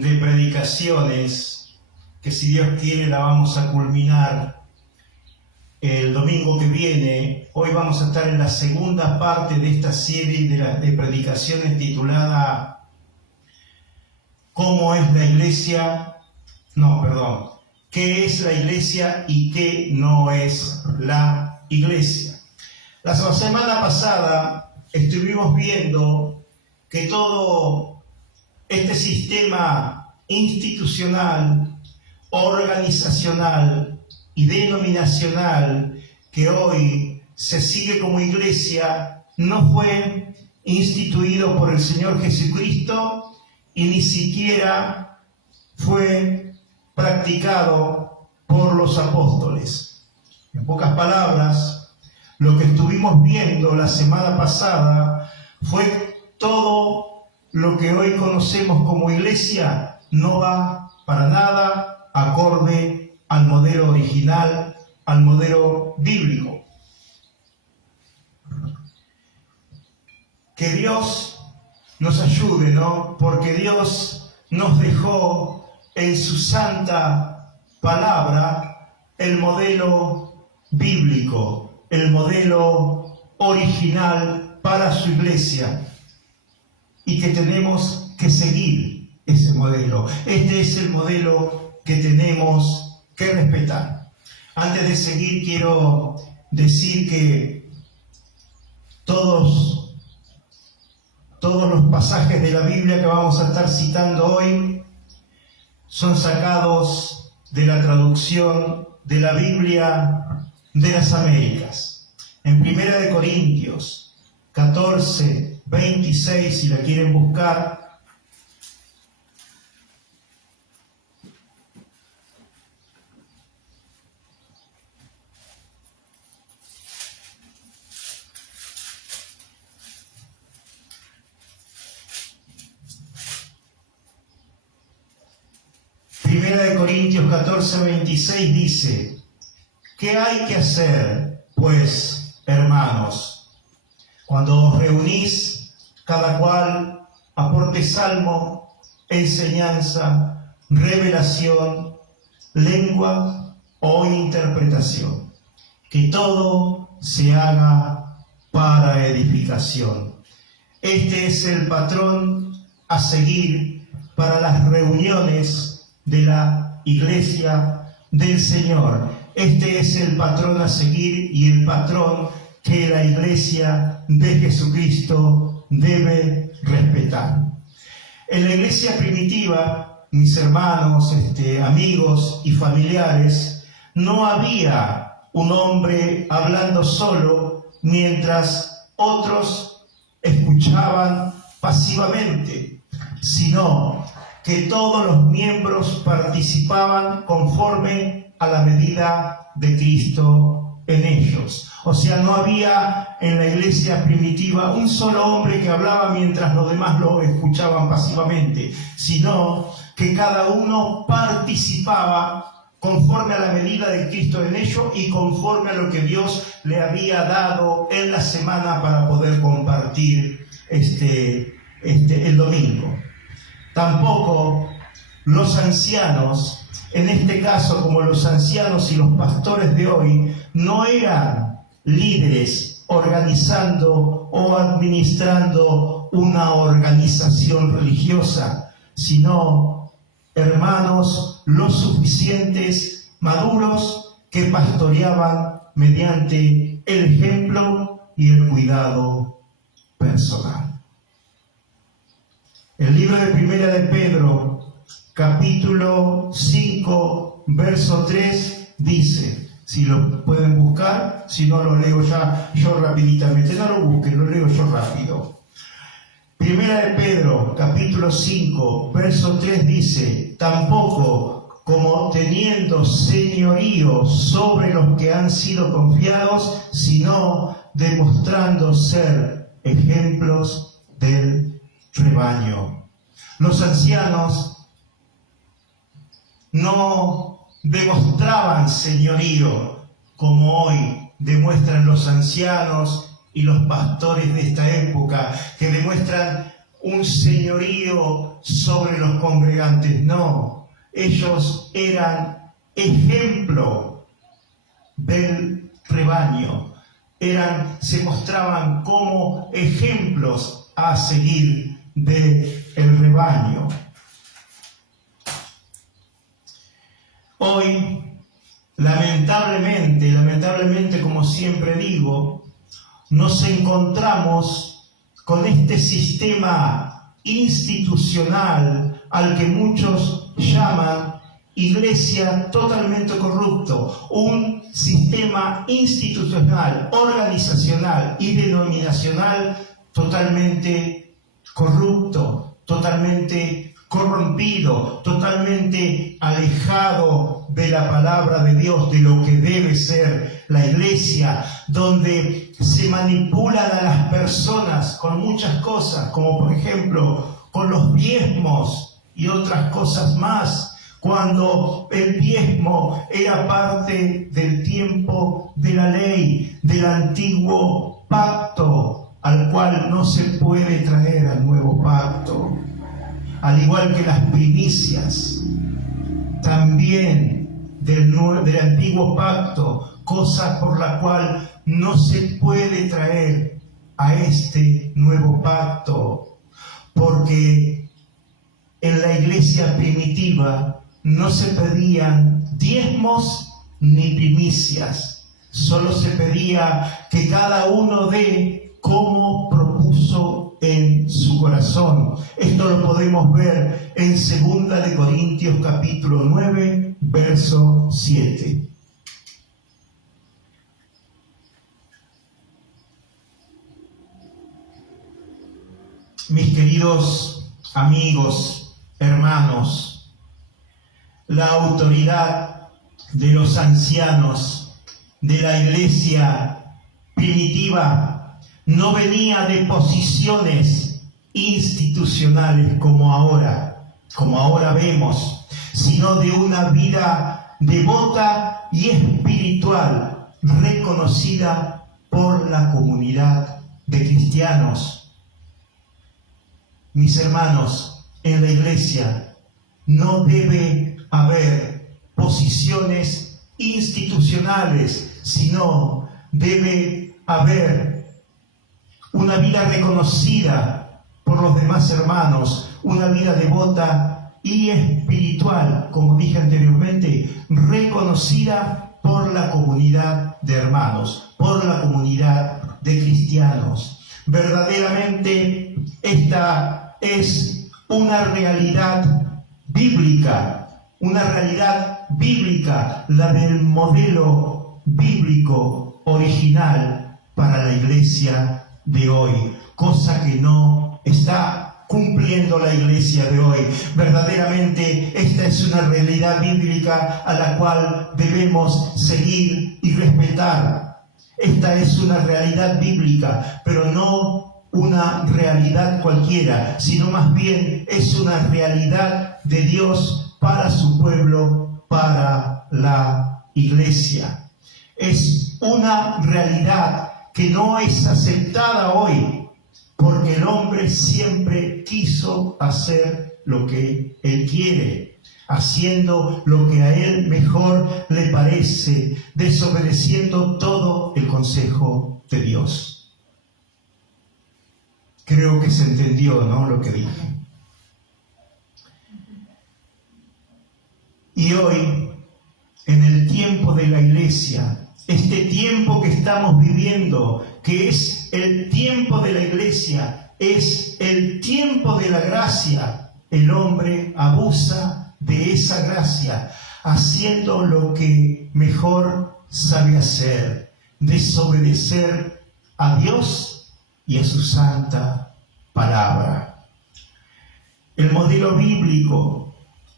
de predicaciones que, si Dios quiere, la vamos a culminar el domingo que viene. Hoy vamos a estar en la segunda parte de esta serie de predicaciones titulada ¿Cómo es la iglesia? ¿Qué es la iglesia y qué no es la iglesia? La semana pasada estuvimos viendo que todo este sistema institucional, organizacional y denominacional que hoy se sigue como iglesia no fue instituido por el Señor Jesucristo y ni siquiera fue practicado por los apóstoles. En pocas palabras, lo que estuvimos viendo la semana pasada fue todo lo que hoy conocemos como iglesia no va para nada acorde al modelo original, al modelo bíblico. Que Dios nos ayude, ¿no? Porque Dios nos dejó en su santa palabra el modelo bíblico, el modelo original para su iglesia, y que tenemos que seguir ese modelo. Este es el modelo que tenemos que respetar. Antes de seguir, quiero decir que todos los pasajes de la Biblia que vamos a estar citando hoy son sacados de la traducción de la Biblia de las Américas. En 1 Corintios 14, 26, si la quieren buscar, Corintios 14, 26 dice: ¿qué hay que hacer, pues, hermanos? Cuando os reunís, cada cual aporte salmo, enseñanza, revelación, lengua o interpretación. Que todo se haga para edificación. Este es el patrón a seguir para las reuniones de la iglesia del Señor. Este es el patrón a seguir y el patrón que la iglesia de Jesucristo debe respetar. En la iglesia primitiva, mis hermanos, amigos y familiares, no había un hombre hablando solo mientras otros escuchaban pasivamente, sino que todos los miembros participaban conforme a la medida de Cristo en ellos. O sea, no había en la iglesia primitiva un solo hombre que hablaba mientras los demás lo escuchaban pasivamente, sino que cada uno participaba conforme a la medida de Cristo en ellos y conforme a lo que Dios le había dado en la semana para poder compartir el domingo. Tampoco los ancianos, en este caso como los ancianos y los pastores de hoy, no eran líderes organizando o administrando una organización religiosa, sino hermanos lo suficientes maduros que pastoreaban mediante el ejemplo y el cuidado personal. El libro de Primera de Pedro, capítulo 5, verso 3, dice, si lo pueden buscar, si no lo leo ya yo rapiditamente, no lo busquen, lo leo yo rápido. Primera de Pedro, capítulo 5, verso 3 dice, tampoco como teniendo señorío sobre los que han sido confiados, sino demostrando ser ejemplos del rebaño. Los ancianos no demostraban señorío como hoy demuestran los ancianos y los pastores de esta época, que demuestran un señorío sobre los congregantes, no. Ellos eran ejemplo del rebaño. Se mostraban como ejemplos a seguir del rebaño. Hoy, lamentablemente, como siempre digo, nos encontramos con este sistema institucional al que muchos llaman iglesia totalmente corrupto, un sistema institucional, organizacional y denominacional totalmente corrupto, totalmente corrompido, totalmente alejado de la palabra de Dios, de lo que debe ser la iglesia, donde se manipulan a las personas con muchas cosas, como por ejemplo con los diezmos y otras cosas más, cuando el diezmo era parte del tiempo de la ley, del antiguo pacto, al cual no se puede traer al nuevo pacto. Al igual que las primicias, también del antiguo pacto, cosa por la cual no se puede traer a este nuevo pacto, porque en la iglesia primitiva no se pedían diezmos ni primicias, solo se pedía que cada uno dé como propuso en su corazón. Esto lo podemos ver en 2 de Corintios capítulo 9, verso 7. Mis queridos amigos, hermanos, la autoridad de los ancianos de la iglesia primitiva no venía de posiciones institucionales como ahora vemos, sino de una vida devota y espiritual reconocida por la comunidad de cristianos. Mis hermanos, en la iglesia no debe haber posiciones institucionales, sino debe haber una vida reconocida por los demás hermanos, una vida devota y espiritual, como dije anteriormente, reconocida por la comunidad de hermanos, por la comunidad de cristianos. Verdaderamente esta es una realidad bíblica, la del modelo bíblico original para la iglesia de hoy, cosa que no está cumpliendo la iglesia de hoy. Verdaderamente esta es una realidad bíblica a la cual debemos seguir y respetar. Esta es una realidad bíblica, pero no una realidad cualquiera, sino más bien es una realidad de Dios para su pueblo, para la iglesia. Es una realidad que no es aceptada hoy, porque el hombre siempre quiso hacer lo que él quiere, haciendo lo que a él mejor le parece, desobedeciendo todo el consejo de Dios. Creo que se entendió, ¿no?, lo que dije. Y hoy, en el tiempo de la iglesia, este tiempo que estamos viviendo, que es el tiempo de la iglesia, es el tiempo de la gracia, el hombre abusa de esa gracia, haciendo lo que mejor sabe hacer, desobedecer a Dios y a su santa palabra. El modelo bíblico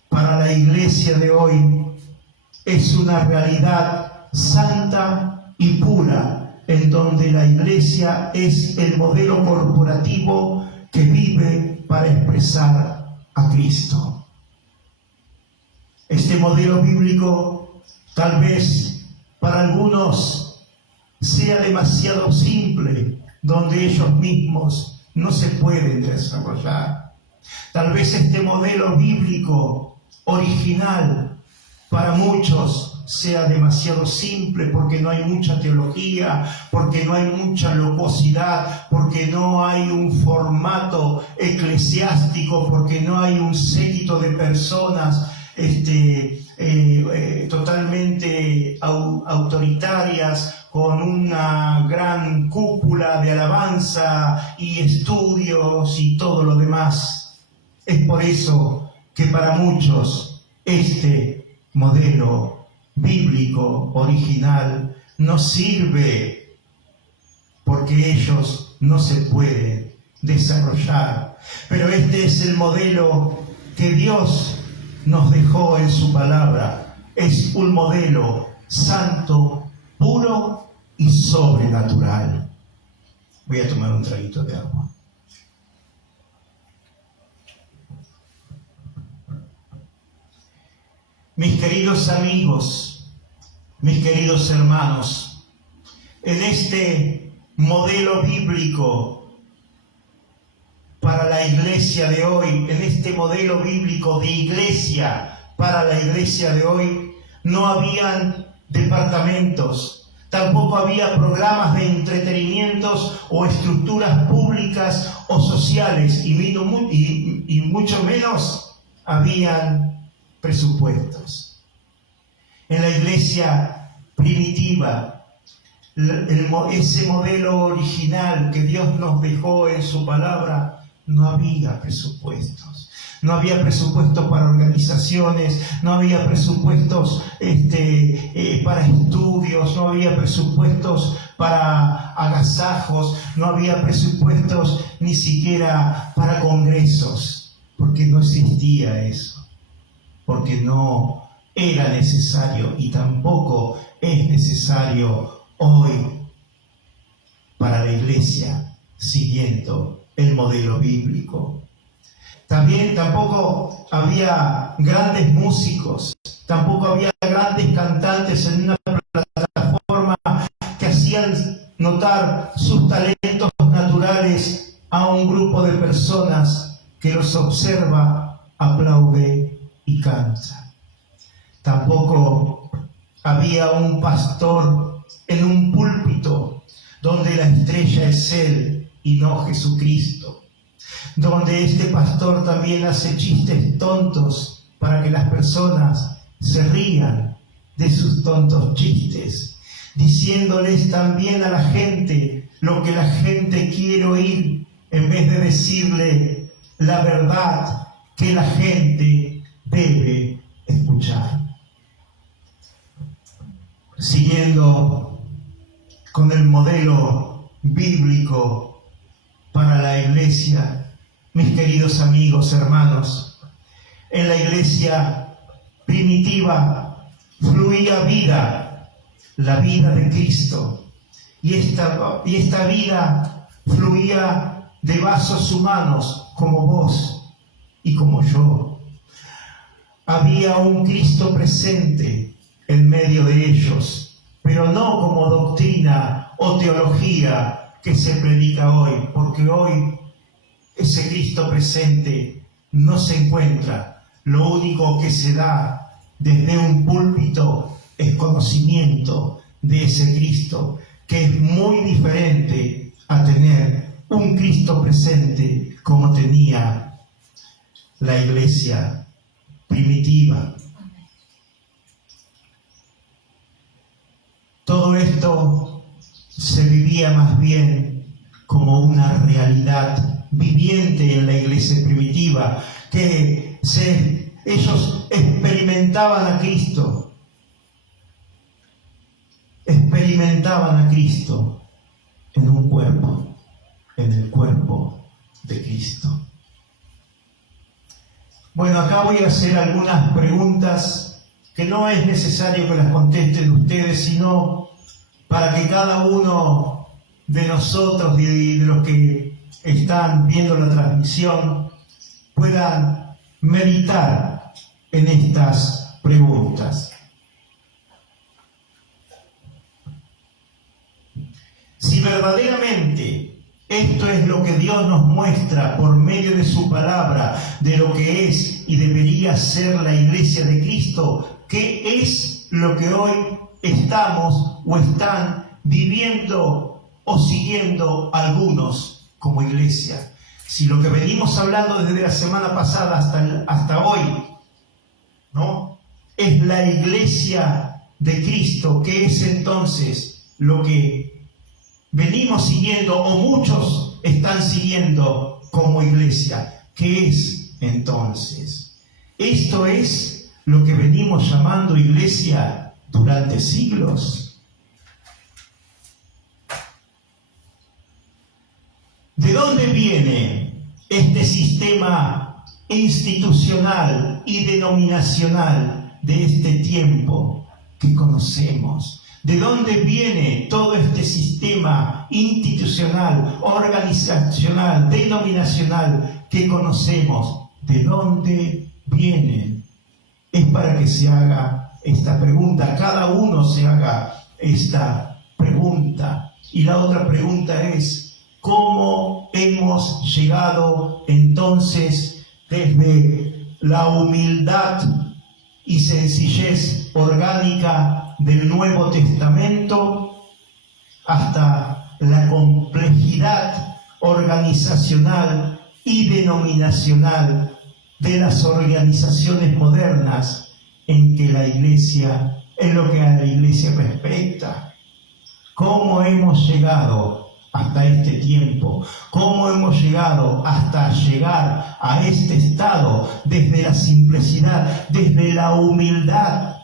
para la iglesia de hoy es una realidad santa y pura, en donde la iglesia es el modelo corporativo que vive para expresar a Cristo. Este modelo bíblico tal vez para algunos sea demasiado simple, donde ellos mismos no se pueden desarrollar. Tal vez este modelo bíblico original para muchos sea demasiado simple porque no hay mucha teología, porque no hay mucha locuacidad, porque no hay un formato eclesiástico, porque no hay un séquito de personas totalmente autoritarias, con una gran cúpula de alabanza y estudios y todo lo demás. Es por eso que para muchos este modelo bíblico original no sirve, porque ellos no se pueden desarrollar. Pero este es el modelo que Dios nos dejó en su palabra. Es un modelo santo, puro y sobrenatural. Voy a tomar un traguito de agua. Mis queridos amigos, mis queridos hermanos, en este modelo bíblico para la iglesia de hoy, en este modelo bíblico de iglesia para la iglesia de hoy, no habían departamentos, tampoco había programas de entretenimientos o estructuras públicas o sociales, y mucho menos habían presupuestos. En la iglesia primitiva, ese modelo original que Dios nos dejó en su palabra, no había presupuestos. No había presupuestos para organizaciones, no había presupuestos para estudios, no había presupuestos para agasajos, no había presupuestos ni siquiera para congresos, porque no existía eso, porque no era necesario y tampoco es necesario hoy para la iglesia, siguiendo el modelo bíblico. Tampoco había grandes músicos, tampoco había grandes cantantes en una plataforma que hacían notar sus talentos naturales a un grupo de personas que los observa, aplaude y canta. Tampoco había un pastor en un púlpito donde la estrella es Él y no Jesucristo, donde este pastor también hace chistes tontos para que las personas se rían de sus tontos chistes, diciéndoles también a la gente lo que la gente quiere oír, en vez de decirle la verdad que la gente debe escuchar. Siguiendo con el modelo bíblico para la iglesia, mis queridos amigos, hermanos, en la iglesia primitiva fluía vida, la vida de Cristo, y esta vida fluía de vasos humanos como vos y como yo. Había un Cristo presente en medio de ellos, pero no como doctrina o teología que se predica hoy, porque hoy ese Cristo presente no se encuentra. Lo único que se da desde un púlpito es conocimiento de ese Cristo, que es muy diferente a tener un Cristo presente como tenía la iglesia primitiva. Todo esto se vivía más bien como una realidad viviente en la iglesia primitiva, que ellos experimentaban a Cristo en un cuerpo, en el cuerpo de Cristo. Bueno, acá voy a hacer algunas preguntas que no es necesario que las contesten ustedes, sino para que cada uno de nosotros y de los que están viendo la transmisión puedan meditar en estas preguntas. Si verdaderamente Esto es lo que Dios nos muestra por medio de su palabra, de lo que es y debería ser la iglesia de Cristo, que es lo que hoy estamos o están viviendo o siguiendo algunos como iglesia. Si lo que venimos hablando desde la semana pasada hasta hoy, ¿no?, es la iglesia de Cristo, que es entonces lo que venimos siguiendo o muchos están siguiendo como iglesia. ¿Qué es entonces? Esto es lo que venimos llamando iglesia durante siglos. ¿De dónde viene este sistema institucional y denominacional de este tiempo que conocemos? ¿De dónde viene todo este sistema institucional, organizacional, denominacional que conocemos? ¿De dónde viene? Es para que se haga esta pregunta, cada uno se haga esta pregunta. Y la otra pregunta es, ¿cómo hemos llegado entonces desde la humildad y sencillez orgánica del Nuevo Testamento hasta la complejidad organizacional y denominacional de las organizaciones modernas en que la iglesia, en lo que a la iglesia respecta? ¿Cómo hemos llegado hasta este tiempo? ¿Cómo hemos llegado hasta llegar a este estado desde la simplicidad, desde la humildad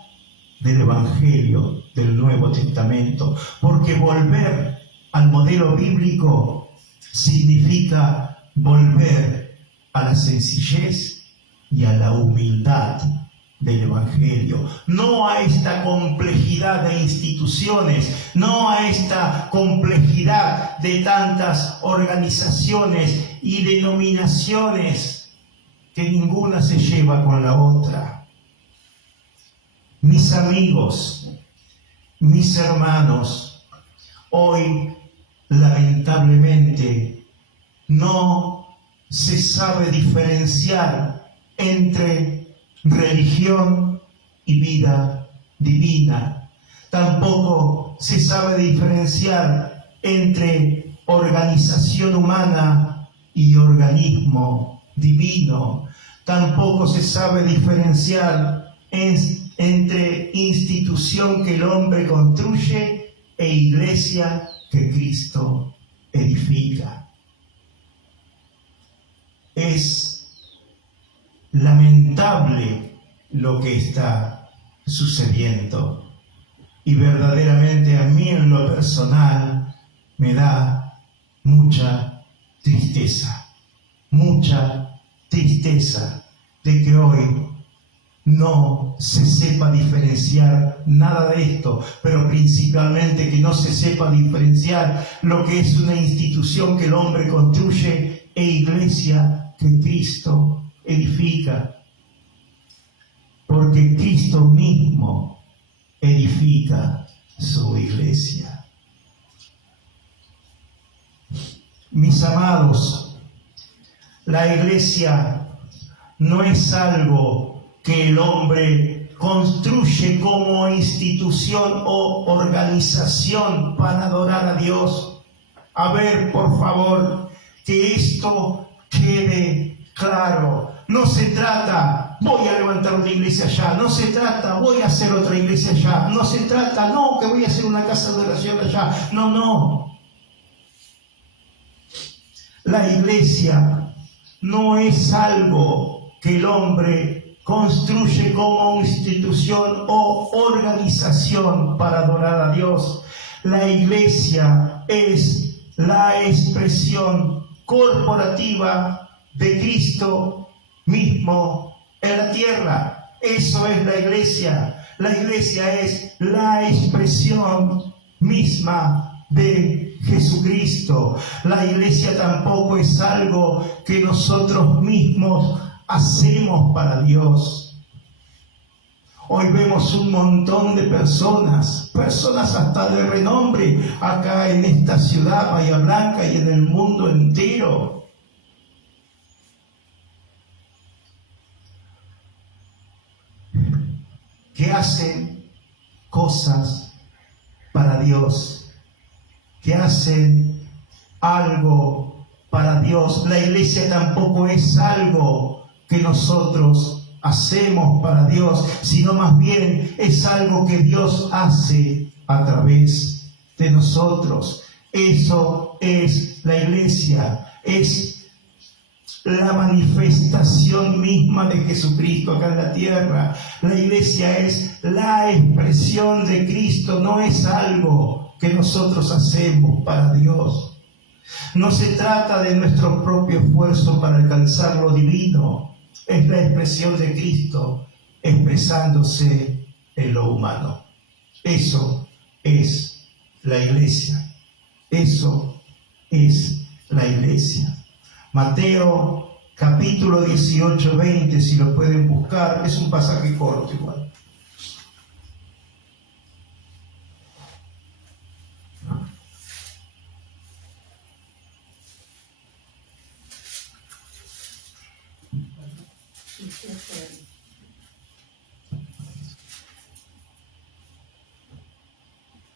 del Evangelio del Nuevo Testamento? Porque volver al modelo bíblico significa volver a la sencillez y a la humildad del Evangelio, no a esta complejidad de instituciones, no a esta complejidad de tantas organizaciones y denominaciones que ninguna se lleva con la otra. Mis amigos, mis hermanos, hoy lamentablemente no se sabe diferenciar entre religión y vida divina. Tampoco se sabe diferenciar entre organización humana y organismo divino. Tampoco se sabe diferenciar entre institución que el hombre construye e iglesia que Cristo edifica. Es lamentable lo que está sucediendo y verdaderamente a mí en lo personal me da mucha tristeza de que hoy no se sepa diferenciar nada de esto, pero principalmente que no se sepa diferenciar lo que es una institución que el hombre construye e iglesia que Cristo edifica, porque Cristo mismo edifica su iglesia. Mis amados, la iglesia no es algo que el hombre construye como institución o organización para adorar a Dios. A ver, por favor, que esto quede claro. No se trata, voy a levantar una iglesia allá. No se trata, voy a hacer otra iglesia allá. No se trata, no, que voy a hacer una casa de oración allá. No. La iglesia no es algo que el hombre construye como institución o organización para adorar a Dios. La iglesia es la expresión corporativa de Cristo mismo en la tierra. Eso es la iglesia. La iglesia es la expresión misma de Jesucristo. La iglesia tampoco es algo que nosotros mismos hacemos para Dios. Hoy vemos un montón de personas hasta de renombre, acá en esta ciudad, Bahía Blanca, y en el mundo entero, que hacen cosas para Dios, que hacen algo para Dios. La iglesia tampoco es algo que nosotros hacemos para Dios, sino más bien es algo que Dios hace a través de nosotros. Eso es la iglesia, es la manifestación misma de Jesucristo acá en la tierra. La iglesia es la expresión de Cristo, no es algo que nosotros hacemos para Dios. No se trata de nuestro propio esfuerzo para alcanzar lo divino. Es la expresión de Cristo expresándose en lo humano. Eso es la iglesia. Eso es la iglesia. Mateo capítulo 18, 20, si lo pueden buscar, es un pasaje corto igual.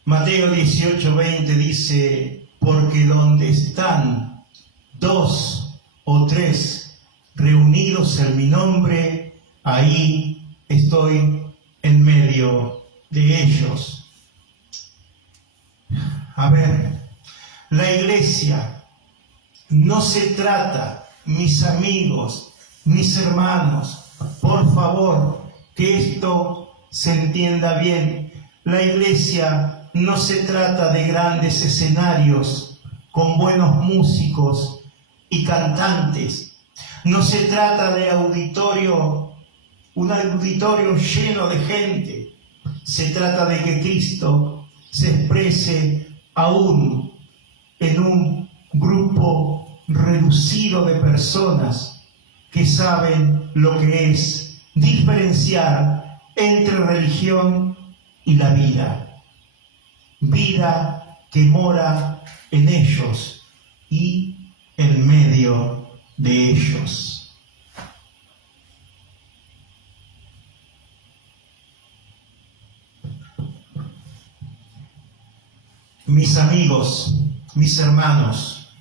Mateo 18, 20 dice: porque donde están 2 o 3 reunidos en mi nombre, ahí estoy en medio de ellos. A ver, la iglesia no se trata, mis amigos, mis hermanos, por favor, que esto se entienda bien. La iglesia no se trata de grandes escenarios con buenos músicos y cantantes. No se trata de un auditorio lleno de gente. Se trata de que Cristo se exprese aún en un grupo reducido de personas que saben lo que es diferenciar entre religión y la vida. Vida que mora en ellos y en medio de ellos. Mis amigos, mis hermanos,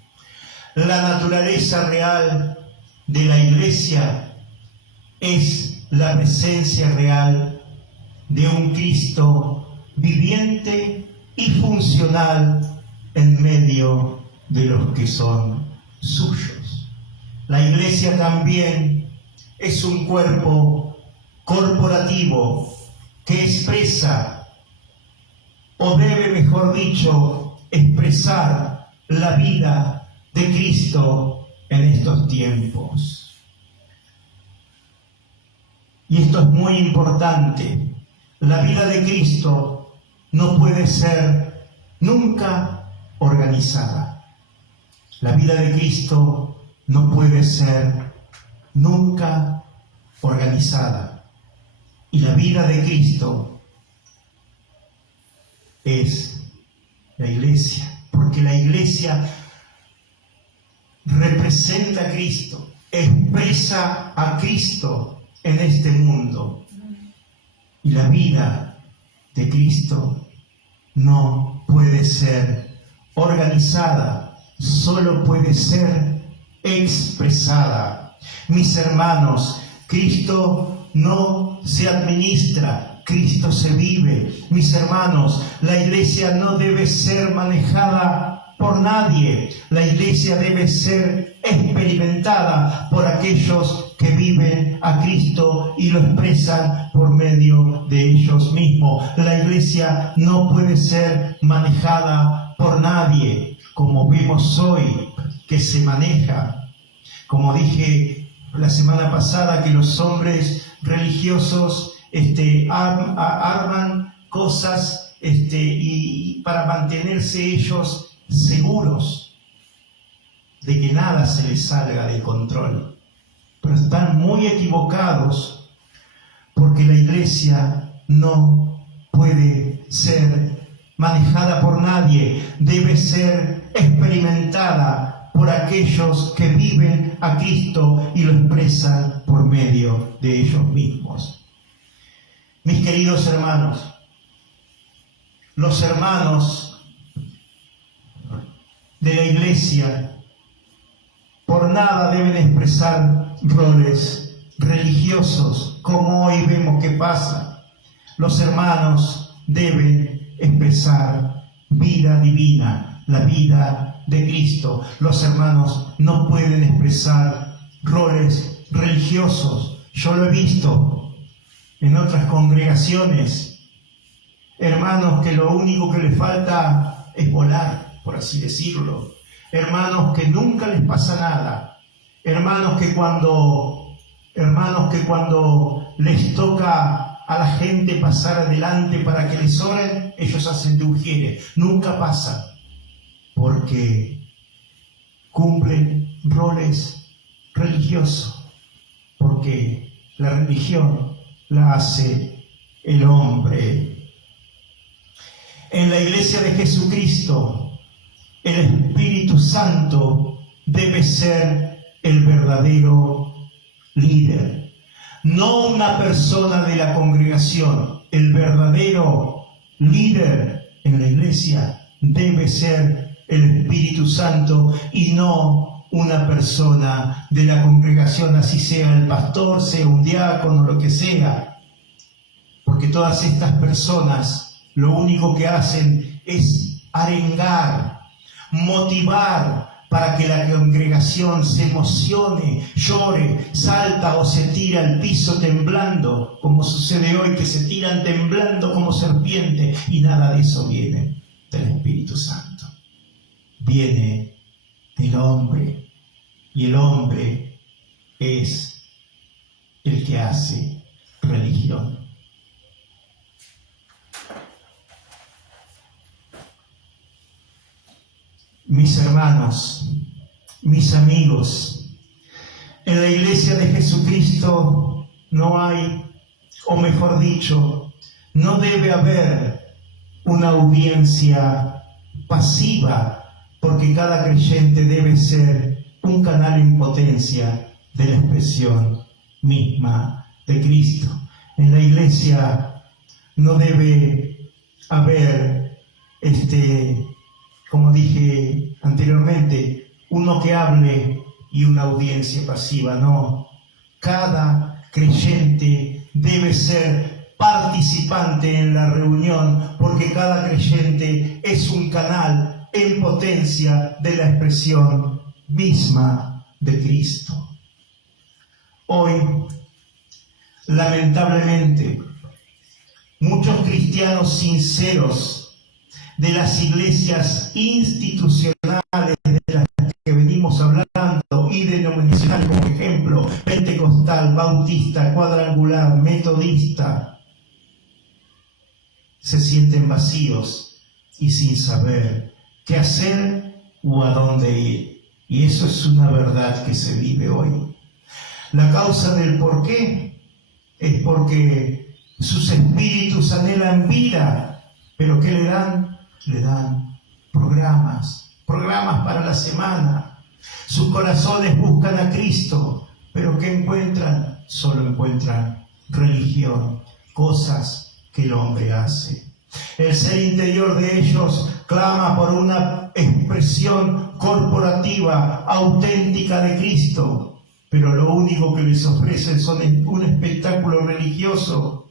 la naturaleza real de la iglesia es la presencia real de un Cristo viviente y funcional en medio de los que son suyos. La iglesia también es un cuerpo corporativo que expresa, o debe, mejor dicho, expresar la vida de Cristo en estos tiempos. Y esto es muy importante. La vida de Cristo no puede ser nunca organizada. La vida de Cristo no puede ser nunca organizada. Y la vida de Cristo es la iglesia, porque la iglesia representa a Cristo, expresa a Cristo en este mundo. Y la vida de Cristo no puede ser organizada, solo puede ser expresada. Mis hermanos, Cristo no se administra, Cristo se vive. Mis hermanos, la iglesia no debe ser manejada por nadie. La iglesia debe ser experimentada por aquellos que viven a Cristo y lo expresan por medio de ellos mismos. La iglesia no puede ser manejada por nadie, como vimos hoy que se maneja. Como dije la semana pasada, que los hombres religiosos arman cosas y para mantenerse ellos seguros de que nada se les salga de control. Pero están muy equivocados, porque la iglesia iglesia no puede ser manejada por nadie, debe ser experimentada por aquellos que viven a Cristo y lo expresan por medio de ellos mismos. Mis queridos hermanos, los hermanos de la iglesia por nada deben expresar roles religiosos, como hoy vemos que pasa. Los hermanos deben expresar vida divina, la vida de Cristo. Los hermanos no pueden expresar roles religiosos. Yo lo he visto en otras congregaciones, hermanos que lo único que les falta es volar, por así decirlo. Hermanos que nunca les pasa nada. Hermanos que cuando les toca a la gente pasar adelante para que les oren, ellos hacen de ujieres. Nunca pasa, porque cumplen roles religiosos, porque la religión la hace el hombre. En la iglesia de Jesucristo, el Espíritu Santo debe ser el verdadero líder, no una persona de la congregación. El verdadero líder en la iglesia debe ser el Espíritu Santo y no una persona de la congregación, así sea el pastor, sea un diácono, lo que sea. Porque todas estas personas lo único que hacen es arengar, motivar para que la congregación se emocione, llore, salta o se tira al piso temblando, como sucede hoy, que se tiran temblando como serpiente, y nada de eso viene del Espíritu Santo. Viene del hombre, y el hombre es el que hace religión. Mis hermanos, mis amigos, en la iglesia de Jesucristo no hay, o mejor dicho, no debe haber una audiencia pasiva, porque cada creyente debe ser un canal en potencia de la expresión misma de Cristo. En la iglesia no debe haber como dije anteriormente, uno que hable y una audiencia pasiva, no. Cada creyente debe ser participante en la reunión, porque cada creyente es un canal en potencia de la expresión misma de Cristo. Hoy, lamentablemente, muchos cristianos sinceros de las iglesias institucionales de las que venimos hablando y denominacionales, como ejemplo, pentecostal, bautista, cuadrangular, metodista, se sienten vacíos y sin saber qué hacer o a dónde ir. Y eso es una verdad que se vive hoy. La causa del por qué es porque sus espíritus anhelan vida, pero ¿qué le dan? Le dan programas para la semana. Sus corazones buscan a Cristo, pero ¿qué encuentran? Solo encuentran religión, cosas que el hombre hace. El ser interior de ellos clama por una expresión corporativa, auténtica de Cristo, pero lo único que les ofrecen son un espectáculo religioso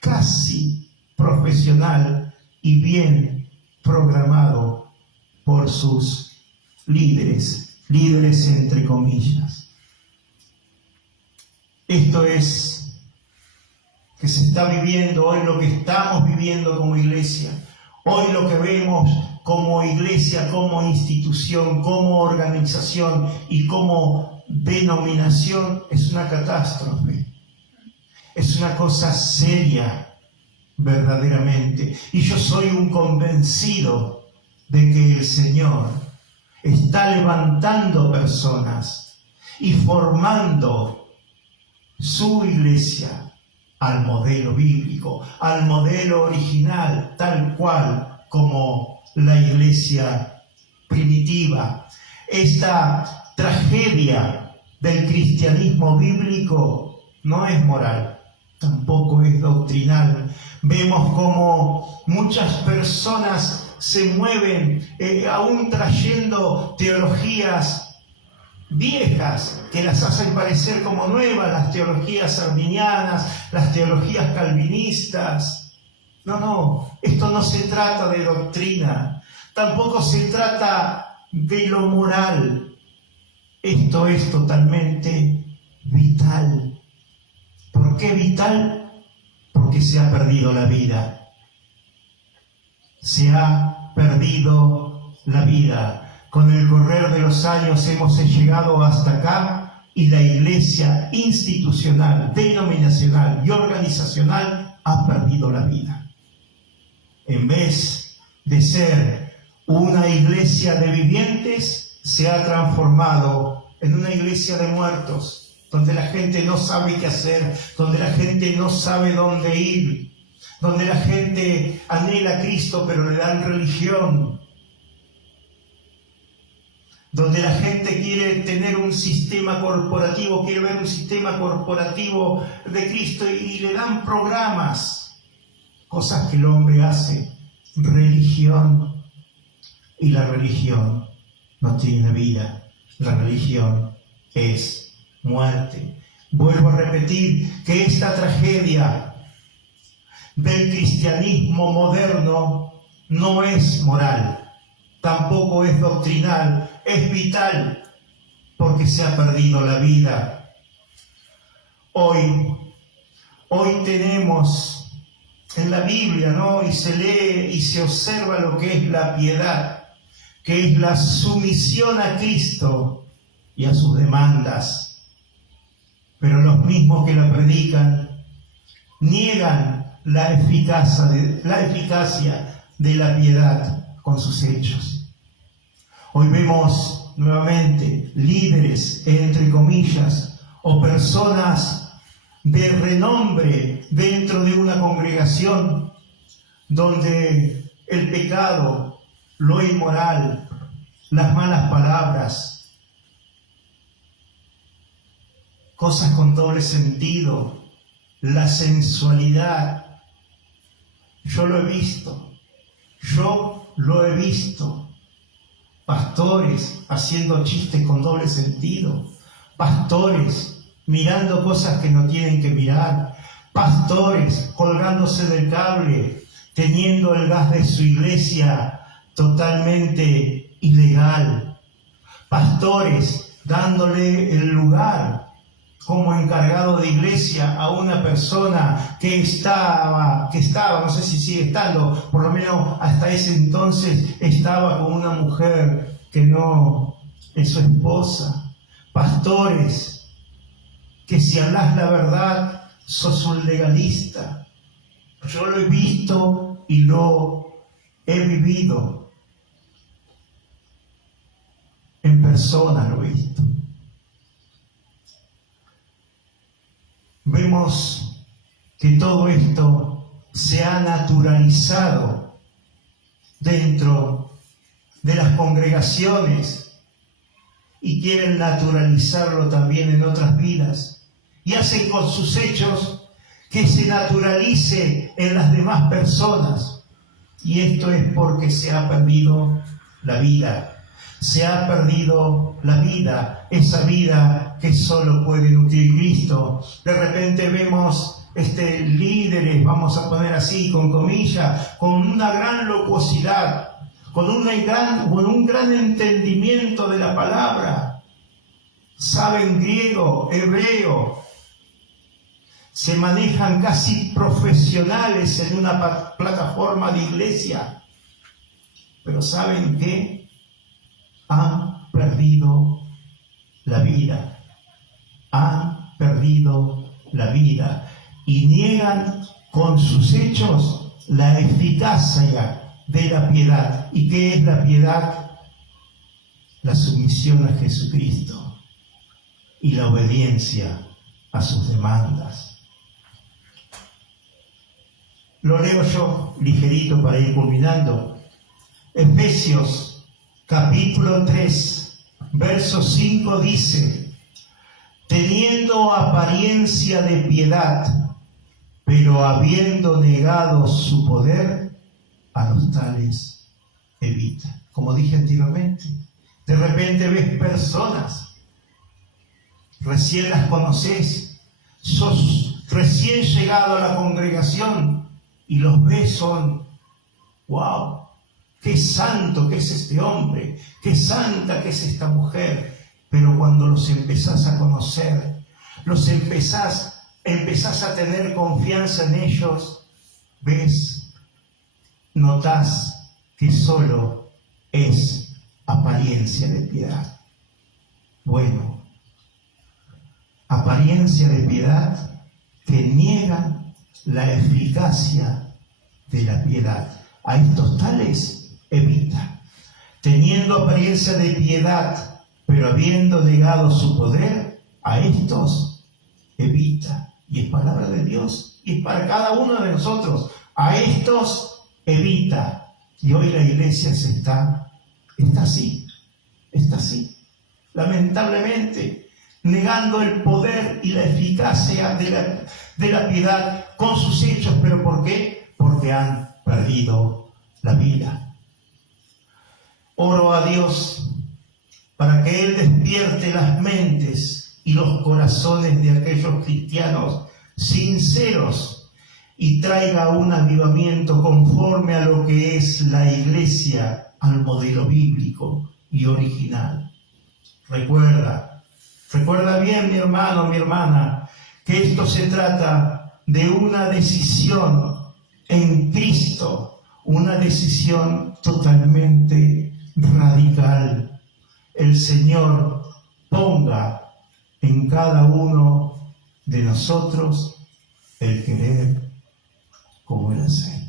casi profesional y bien programado por sus líderes entre comillas. Esto es que se está viviendo hoy, lo que estamos viviendo como iglesia. Hoy lo que vemos como iglesia, como institución, como organización y como denominación es una catástrofe. Es una cosa seria, verdaderamente. Y yo soy un convencido de que el Señor está levantando personas y formando su iglesia al modelo bíblico, al modelo original, tal cual como la iglesia primitiva. Esta tragedia del cristianismo bíblico no es moral, tampoco es doctrinal. Vemos como muchas personas se mueven aún trayendo teologías viejas que las hacen parecer como nuevas, las teologías arminianas, las teologías calvinistas. No, esto no se trata de doctrina, tampoco se trata de lo moral. Esto es totalmente vital. ¿Por qué vital? Porque se ha perdido la vida. Se ha perdido la vida. Con el correr de los años hemos llegado hasta acá y la iglesia institucional, denominacional y organizacional ha perdido la vida. En vez de ser una iglesia de vivientes, se ha transformado en una iglesia de muertos, donde la gente no sabe qué hacer, donde la gente no sabe dónde ir, donde la gente anhela a Cristo pero le dan religión, donde la gente quiere tener un sistema corporativo, quiere ver un sistema corporativo de Cristo y le dan programas, cosas que el hombre hace, religión. Y la religión no tiene vida, la religión es muerte. Vuelvo a repetir que esta tragedia del cristianismo moderno no es moral, tampoco es doctrinal, es vital, porque se ha perdido la vida. Hoy tenemos en la Biblia, ¿no? Y se lee y se observa lo que es la piedad, que es la sumisión a Cristo y a sus demandas. Pero los mismos que la predican niegan la eficacia de la piedad con sus hechos. Hoy vemos nuevamente líderes, entre comillas, o personas de renombre dentro de una congregación donde el pecado, lo inmoral, las malas palabras, cosas con doble sentido, la sensualidad, yo lo he visto. Pastores haciendo chistes con doble sentido, pastores mirando cosas que no tienen que mirar, pastores colgándose del cable, teniendo el gas de su iglesia totalmente ilegal, pastores dándole el lugar como encargado de iglesia a una persona que estaba, no sé si sigue estando, por lo menos hasta ese entonces estaba con una mujer que no es su esposa. Pastores que si hablas la verdad sos un legalista. Yo lo he visto y lo he vivido. En persona lo he visto. Vemos que todo esto se ha naturalizado dentro de las congregaciones y quieren naturalizarlo también en otras vidas y hacen con sus hechos que se naturalice en las demás personas, y esto es porque se ha perdido la vida. Se ha perdido la vida, esa vida que solo puede nutrir Cristo. De repente vemos líderes, vamos a poner así, con comillas, con una gran locuacidad, con un gran entendimiento de la palabra. Saben griego, hebreo, se manejan casi profesionales en una plataforma de iglesia. Pero ¿saben qué? Han perdido la vida. Han perdido la vida. Y niegan con sus hechos la eficacia de la piedad. ¿Y qué es la piedad? La sumisión a Jesucristo y la obediencia a sus demandas. Lo leo yo ligerito para ir culminando. Efesios capítulo 3, verso 5 dice: teniendo apariencia de piedad, pero habiendo negado su poder, a los tales evita. Como dije anteriormente, de repente ves personas, recién las conoces, sos recién llegado a la congregación y los ves, son, wow, qué santo que es este hombre, qué santa que es esta mujer. Pero cuando los empezás a conocer, empezás a tener confianza en ellos, ves, notás que solo es apariencia de piedad. Bueno, apariencia de piedad que niega la eficacia de la piedad. A estos tales evita. Teniendo apariencia de piedad, pero habiendo negado su poder, a estos evita. Y es palabra de Dios, y es para cada uno de nosotros. A estos evita. Y hoy la iglesia está así, lamentablemente, negando el poder y la eficacia de la piedad con sus hechos. ¿Pero por qué? Porque han perdido la vida. Oro a Dios para que Él despierte las mentes y los corazones de aquellos cristianos sinceros y traiga un avivamiento conforme a lo que es la iglesia, al modelo bíblico y original. Recuerda bien, mi hermano, mi hermana, que esto se trata de una decisión en Cristo, una decisión totalmente radical. El Señor ponga en cada uno de nosotros el querer como el hacer.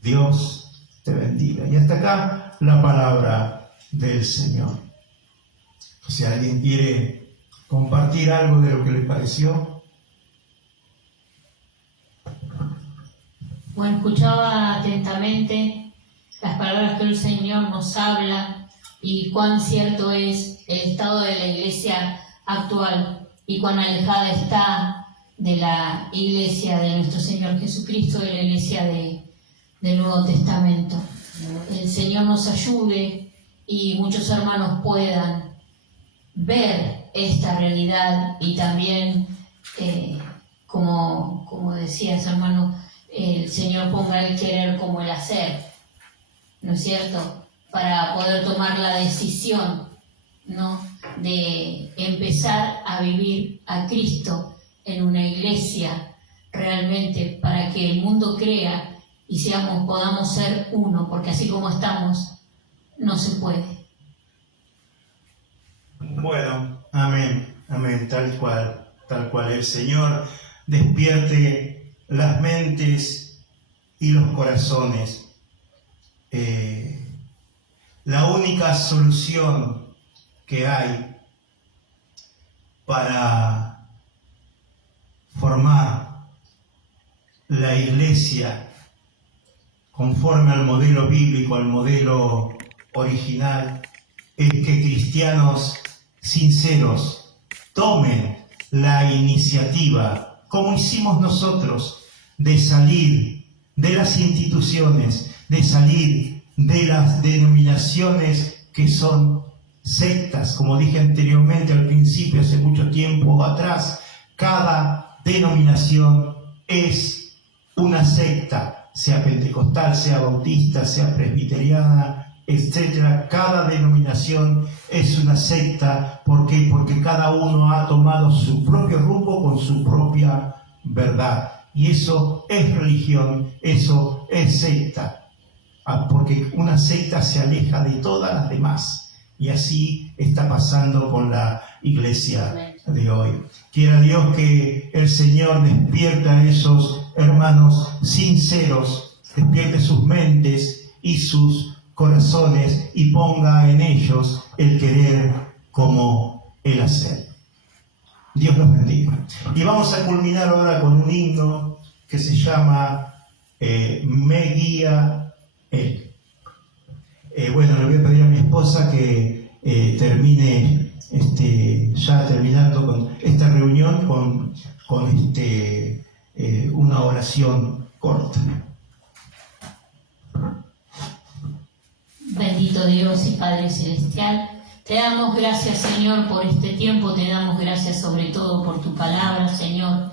Dios te bendiga. Y hasta acá la palabra del Señor. Si alguien quiere compartir algo de lo que le pareció. Bueno, escuchaba atentamente las palabras que el Señor nos habla y cuán cierto es el estado de la iglesia actual y cuán alejada está de la iglesia de nuestro Señor Jesucristo, de la iglesia del Nuevo Testamento. El Señor nos ayude y muchos hermanos puedan ver esta realidad y también, como decías, hermano, el Señor ponga el querer como el hacer, ¿no es cierto? Para poder tomar la decisión, ¿no?, de empezar a vivir a Cristo en una iglesia realmente, para que el mundo crea y podamos ser uno, porque así como estamos, no se puede. Bueno, amén, tal cual. El Señor despierte las mentes y los corazones. La única solución que hay para formar la iglesia conforme al modelo bíblico, al modelo original, es que cristianos sinceros tomen la iniciativa, como hicimos nosotros, de salir de las instituciones, de salir de las denominaciones que son sectas. Como dije anteriormente, al principio, hace mucho tiempo atrás, cada denominación es una secta, sea pentecostal, sea bautista, sea presbiteriana, etc. Cada denominación es una secta. ¿Por qué? Porque cada uno ha tomado su propio rumbo con su propia verdad. Y eso es religión, eso es secta. Porque una secta se aleja de todas las demás. Y así está pasando con la iglesia de hoy. Quiera Dios que el Señor despierte a esos hermanos sinceros, despierte sus mentes y sus corazones y ponga en ellos el querer como el hacer. Dios los bendiga. Y vamos a culminar ahora con un himno que se llama me guía Él. Bueno, le voy a pedir a mi esposa que termine, ya terminando con esta reunión, con una oración corta. Bendito Dios y Padre Celestial, te damos gracias, Señor, por este tiempo, te damos gracias sobre todo por tu palabra, Señor.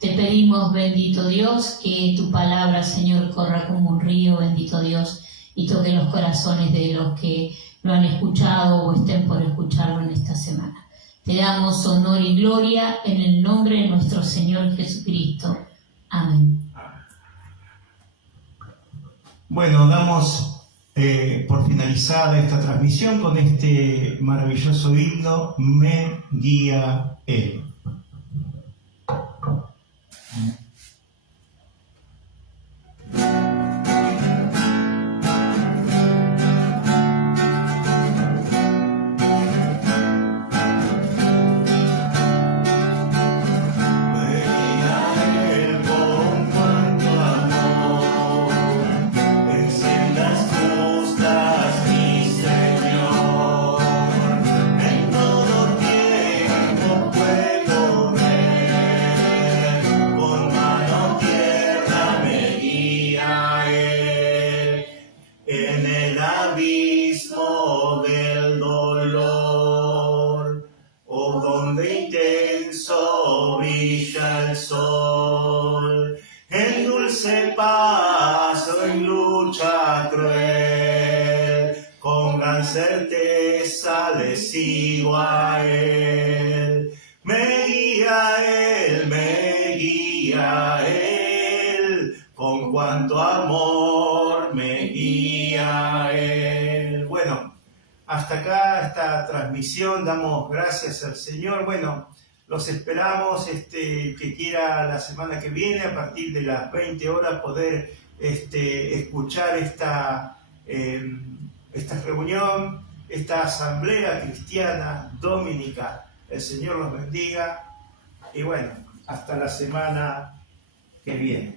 Te pedimos, bendito Dios, que tu palabra, Señor, corra como un río, bendito Dios, y toque los corazones de los que lo han escuchado o estén por escucharlo en esta semana. Te damos honor y gloria en el nombre de nuestro Señor Jesucristo. Amén. Bueno, damos por finalizada esta transmisión con este maravilloso himno, Me guía Él. Certeza le sigo a Él, me guía Él, con cuánto amor me guía Él. Bueno, hasta acá esta transmisión, damos gracias al Señor. Bueno, los esperamos, que quiera la semana que viene, a partir de las 20 horas, poder escuchar esta reunión, esta asamblea cristiana dominical. El Señor los bendiga y bueno, hasta la semana que viene.